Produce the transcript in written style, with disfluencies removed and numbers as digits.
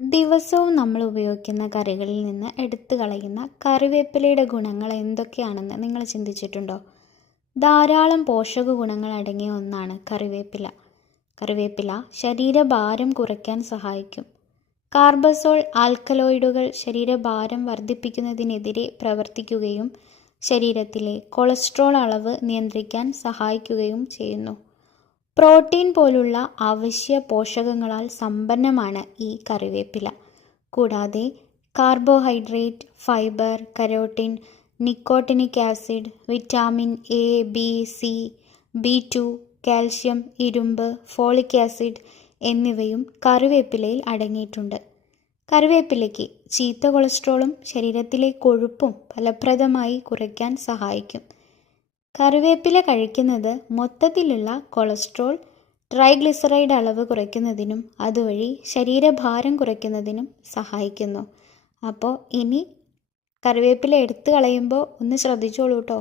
ദിവസവും നമ്മൾ ഉപയോഗിക്കുന്ന കറികളിൽ നിന്ന് എടുത്തു കളയുന്ന കറിവേപ്പിലയുടെ ഗുണങ്ങൾ എന്തൊക്കെയാണെന്ന് നിങ്ങൾ ചിന്തിച്ചിട്ടുണ്ടോ? ധാരാളം പോഷക ഗുണങ്ങൾ അടങ്ങിയ ഒന്നാണ് കറിവേപ്പില. കറിവേപ്പില ശരീരഭാരം കുറയ്ക്കാൻ സഹായിക്കും. കാർബസോൾ ആൽക്കലോയിഡുകൾ ശരീരഭാരം വർദ്ധിപ്പിക്കുന്നതിനെതിരെ പ്രവർത്തിക്കുകയും ശരീരത്തിലെ കൊളസ്ട്രോൾ അളവ് നിയന്ത്രിക്കാൻ സഹായിക്കുകയും ചെയ്യുന്നു. പ്രോട്ടീൻ പോലുള്ള അവശ്യ പോഷകങ്ങളാൽ സമ്പന്നമാണ് ഈ കറിവേപ്പില. കൂടാതെ carbohydrate, fibre, carotene, nicotinic acid, vitamin A, B, C, B2, calcium, ഇരുമ്പ്, ഫോളിക് ആസിഡ് എന്നിവയും കറിവേപ്പിലയിൽ അടങ്ങിയിട്ടുണ്ട്. കറിവേപ്പിലയ്ക്ക് ചീത്ത കൊളസ്ട്രോളും ശരീരത്തിലെ കൊഴുപ്പും ഫലപ്രദമായി കുറയ്ക്കാൻ സഹായിക്കും. കറിവേപ്പില കഴിക്കുന്നത് മൊത്തത്തിലുള്ള കൊളസ്ട്രോൾ, ട്രൈഗ്ലിസറൈഡ് അളവ് കുറയ്ക്കുന്നതിനും അതുവഴി ശരീരഭാരം കുറയ്ക്കുന്നതിനും സഹായിക്കുന്നു. അപ്പോൾ ഇനി കറിവേപ്പില എടുത്തു കളയുമ്പോൾ ഒന്ന് ശ്രദ്ധിച്ചോളൂ കേട്ടോ.